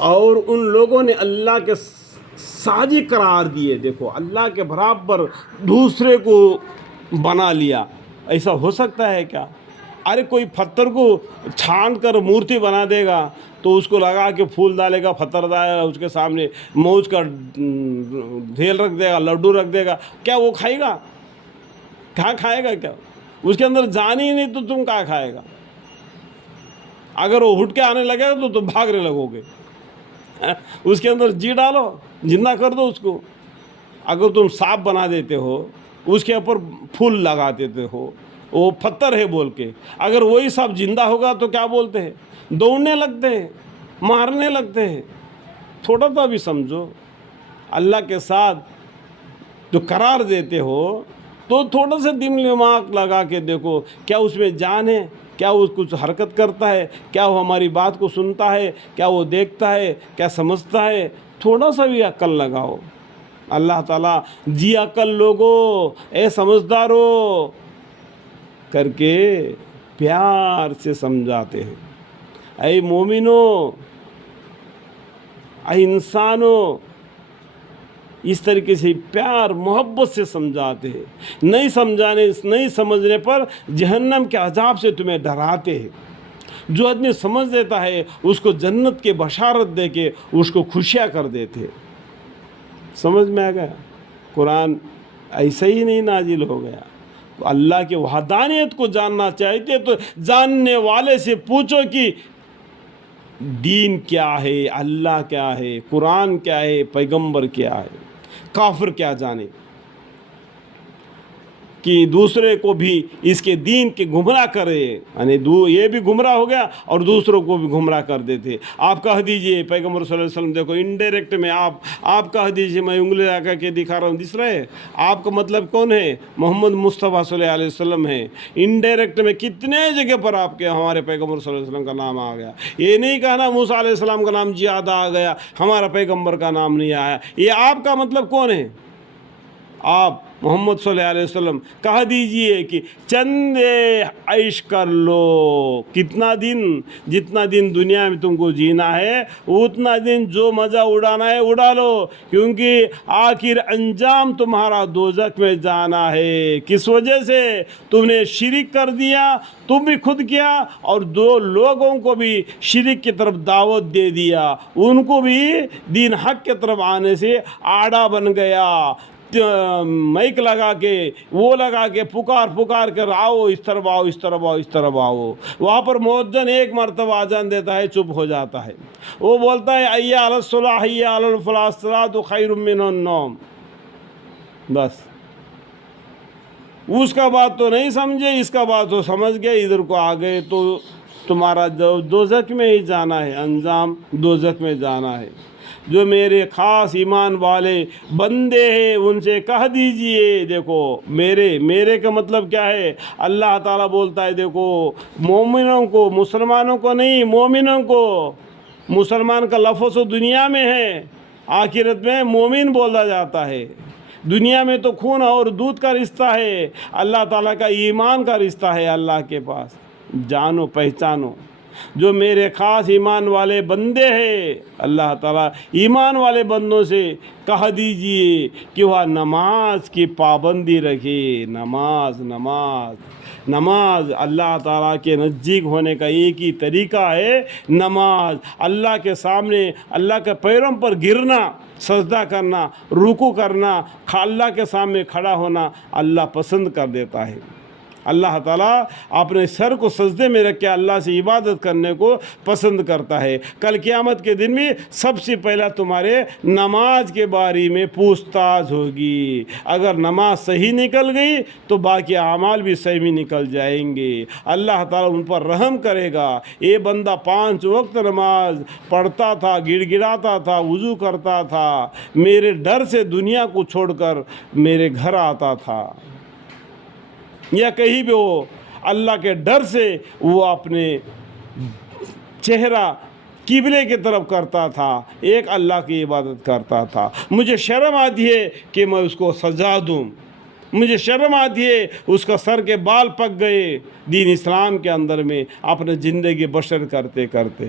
اور ان لوگوں نے اللہ کے ساجی قرار دیے. دیکھو اللہ کے برابر دوسرے کو بنا لیا. ایسا ہو سکتا ہے کیا؟ ارے کوئی پتھر کو چھان کر مورتی بنا دے گا تو اس کو لگا کے پھول ڈالے گا، پتھر ڈالے گا، اس کے سامنے موج کا دھیل رکھ دے گا، لڈو رکھ دے گا، کیا وہ کھائے گا؟ کہاں کھائے گا؟ کیا اس کے اندر جان ہی نہیں تو تم کہاں کھائے گا؟ اگر وہ اٹھ کے آنے لگے گا تو تم بھاگنے لگو گے. اس کے اندر جی ڈالو، زندہ کر دو اس کو. اگر تم سانپ بنا دیتے ہو، اس کے اوپر پھول لگا دیتے ہو، وہ پتھر ہے بول کے، اگر وہی سانپ زندہ ہوگا تو کیا بولتے ہیں؟ دوڑنے لگتے ہیں، مارنے لگتے ہیں. تھوڑا سا بھی سمجھو. اللہ کے ساتھ جو قرار دیتے ہو تو تھوڑا سا دماغ لگا کے دیکھو، کیا اس میں جان ہے؟ کیا وہ کچھ حرکت کرتا ہے؟ کیا وہ ہماری بات کو سنتا ہے؟ کیا وہ دیکھتا ہے؟ کیا سمجھتا ہے؟ تھوڑا سا بھی عقل لگاؤ. اللہ تعالیٰ جی عقل لوگو، اے سمجھدارو کر کے پیار سے سمجھاتے ہیں. اے مومنو، اے انسانو، اس طریقے سے پیار محبت سے سمجھاتے ہیں. نہیں سمجھنے پر جہنم کے عذاب سے تمہیں ڈراتے ہیں. جو آدمی سمجھ لیتا ہے اس کو جنت کے بشارت دے کے اس کو خوشیاں کر دیتے. سمجھ میں آ گیا؟ قرآن ایسے ہی نہیں نازل ہو گیا. اللہ کے وحدانیت کو جاننا چاہتے تو جاننے والے سے پوچھو کہ دین کیا ہے، اللہ کیا ہے، قرآن کیا ہے، پیغمبر کیا ہے. کافر کیا جانے کہ دوسرے کو بھی اس کے دین کے گمراہ کرے، یعنی یہ بھی گمراہ ہو گیا اور دوسروں کو بھی گمراہ کر دیتے. آپ کہہ دیجئے پیغمبر صلی اللہ علیہ وسلم، دیکھو انڈائریکٹ میں آپ کہہ دیجئے، میں انگلی لگا کے دکھا رہا ہوں، دس رہے آپ کا مطلب کون ہے؟ محمد مصطفیٰ صلی اللہ علیہ وسلم ہے. انڈائریکٹ میں کتنے جگہ پر آپ کے ہمارے پیغمبر صلی اللہ علیہ وسلم کا نام آ گیا. یہ نہیں کہنا موسیٰ علیہ السلام کا نام زیادہ آ گیا، ہمارا پیغمبر کا نام نہیں آیا. یہ آپ کا مطلب کون ہے؟ آپ محمد صلی اللہ علیہ وسلم. کہہ دیجئے کہ چند عیش کر لو. کتنا دن؟ جتنا دن دنیا میں تم کو جینا ہے اتنا دن جو مزہ اڑانا ہے اڑا لو، کیونکہ آخر انجام تمہارا دوزخ میں جانا ہے. کس وجہ سے؟ تم نے شرک کر دیا، تم بھی خود کیا، اور دو لوگوں کو بھی شرک کی طرف دعوت دے دیا، ان کو بھی دین حق کی طرف آنے سے آڑا بن گیا. مائک لگا کے وہ لگا کے پکار کر آؤ، اس طرف آؤ، اس طرف آؤ، اس طرف آؤ. وہاں پر مؤذن ایک مرتبہ اذان دیتا ہے، چپ ہو جاتا ہے. وہ بولتا ہے حی علی الصلاۃ حی علی الفلاح الصلاۃ خیر من النوم. بس اس کا بات تو نہیں سمجھے، اس کا بات تو سمجھ گئے، ادھر کو آ گئے تو تمہارا دوزخ میں ہی جانا ہے، انجام دوزخ میں جانا ہے. جو میرے خاص ایمان والے بندے ہیں ان سے کہہ دیجئے، دیکھو میرے کا مطلب کیا ہے؟ اللہ تعالیٰ بولتا ہے دیکھو مومنوں کو، مسلمانوں کو نہیں، مومنوں کو. مسلمان کا لفظ دنیا میں ہے، آخرت میں مومن بولا جاتا ہے. دنیا میں تو خون اور دودھ کا رشتہ ہے، اللہ تعالیٰ کا ایمان کا رشتہ ہے اللہ کے پاس. جانو پہچانو. جو میرے خاص ایمان والے بندے ہیں، اللہ تعالیٰ ایمان والے بندوں سے کہہ دیجئے کہ وہ نماز کی پابندی رکھے. نماز اللہ تعالیٰ کے نزدیک ہونے کا ایک ہی طریقہ ہے نماز. اللہ کے سامنے اللہ کے پیروں پر گرنا، سجدہ کرنا، رکوع کرنا، اللہ کے سامنے کھڑا ہونا اللہ پسند کر دیتا ہے. اللہ تعالیٰ اپنے سر کو سجدے میں رکھ کے اللہ سے عبادت کرنے کو پسند کرتا ہے. کل قیامت کے دن بھی سب سے پہلا تمہارے نماز کے بارے میں پوچھ تاچھ ہوگی. اگر نماز صحیح نکل گئی تو باقی اعمال بھی صحیح نکل جائیں گے. اللہ تعالیٰ ان پر رحم کرے گا. یہ بندہ 5 وقت نماز پڑھتا تھا، گڑ گڑاتا تھا، وضو کرتا تھا، میرے ڈر سے دنیا کو چھوڑ کر میرے گھر آتا تھا، یا کہیں بھی ہو اللہ کے ڈر سے وہ اپنے چہرہ قبلے کی طرف کرتا تھا، ایک اللہ کی عبادت کرتا تھا. مجھے شرم آتی ہے کہ میں اس کو سزا دوں، مجھے شرم آتی ہے اس کا سر کے بال پک گئے دین اسلام کے اندر میں اپنے زندگی بسر کرتے کرتے.